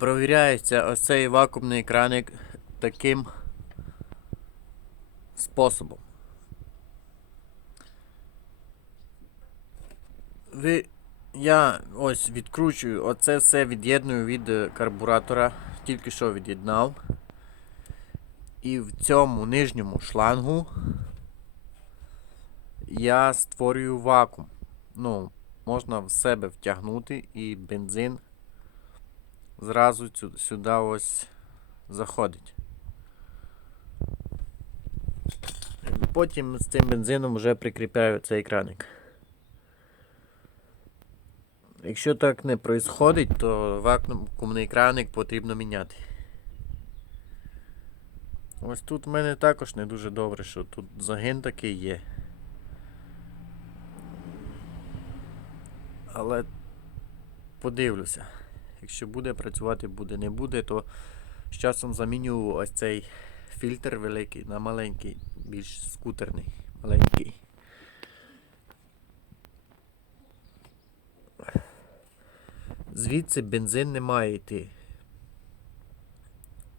провіряється ось цей вакуумний краник таким способом. Ви, я ось відкручую, оце все від'єдную від е, карбуратора, тільки що від'єднав. І в цьому нижньому шлангу я створюю вакуум. Ну, можна в себе втягнути і бензин зразу цю- сюди ось заходить. Потім з цим бензином вже прикріпляю цей краник. Якщо так не происходить, то вакуумний краник потрібно міняти. Ось тут в мене також не дуже добре, що тут загин такий є. Але подивлюся. Якщо буде працювати, буде. Не буде, то з часом заміню ось цей фільтр великий на маленький, більш скутерний, маленький. Звідси бензин не має йти.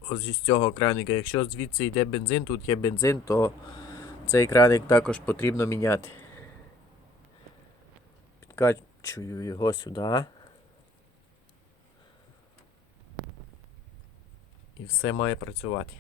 Ось із цього краника. Якщо звідси йде бензин, тут є бензин, то цей краник також потрібно міняти. Підкачую його сюди. І все має працювати.